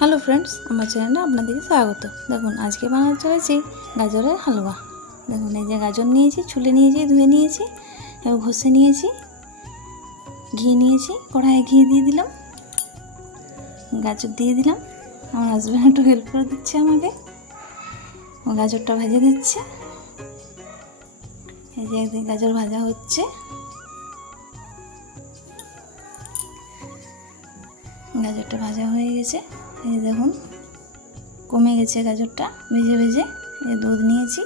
Hello friends, আমার চ্যানেলে আপনাদেরকে স্বাগত। দেখুন আজকে বানাতে চলেছি গাজরের হালুয়া। দেখুন এই যে গাজর নিয়েছি, ছুলে নিয়েছি, ধুয়ে নিয়েছি, এবার ঘষে নিয়েছি, ঘি নিয়েছি, কড়াইয়ে ঘি দিয়ে দিলাম, গাজর দিয়ে দিলাম। আমার হাজব্যান্ড একটু হেল্প করে দিচ্ছে আমাকে, গাজরটা ভেজে দিচ্ছে। এই যে একদিকে গাজর ভাজা হচ্ছে, গাজরটা ভাজা হয়ে গেছে। এই দেখুন কমে গেছে গাজরটা ভেজে ভেজে। এই দুধ নিয়েছি,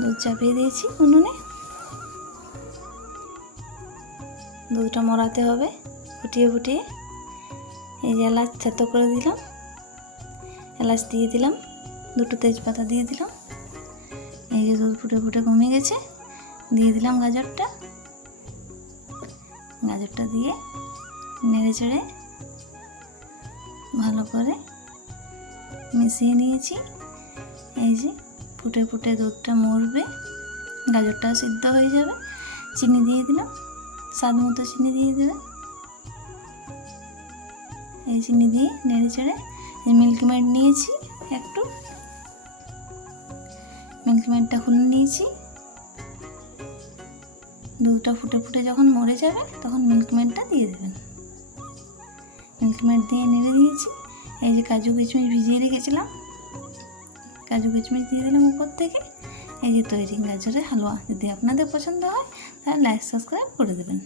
দুধ চাপিয়ে দিয়েছি উনুনে, দুধটা মরাতে হবে ফুটিয়ে ফুটিয়ে। এই যে এলাচ থেতো করে দিলাম, এলাচ দিয়ে দিলাম, দুটো তেজপাতা দিয়ে দিলাম। এই যে দুধ ফুটে ফুটে কমে গেছে, দিয়ে দিলাম গাজরটা। গাজরটা দিয়ে নেড়ে চেড়ে ভালো করে মিশিয়ে নিয়েছি। এই যে ফুটে ফুটে দুধটা মরবে, গাজরটা সিদ্ধ হয়ে যাবে। চিনি দিয়ে দিলাম, স্বাদ মতো চিনি দিয়ে দেবে। এই চিনি দিয়ে নেড়ে চেড়ে মিল্ক মেড নিয়েছি, একটু মিল্ক মেডটা খুলে নিয়েছি। দুধটা ফুটে ফুটে যখন মরে যাবে তখন মিল্ক মেডটা দিয়ে দেবেন। মিল্ক মেড দিয়ে নেড়ে দিয়েছি। এই যে কাজু কিশমিশ ভিজিয়ে রেখেছিলাম, কাজু কিশমিশ দিয়ে দিলাম উপর থেকে। এই যে তৈরি গাজরের হালুয়া। যদি আপনাদের পছন্দ হয় তাহলে লাইক সাবস্ক্রাইব করে দেবেন।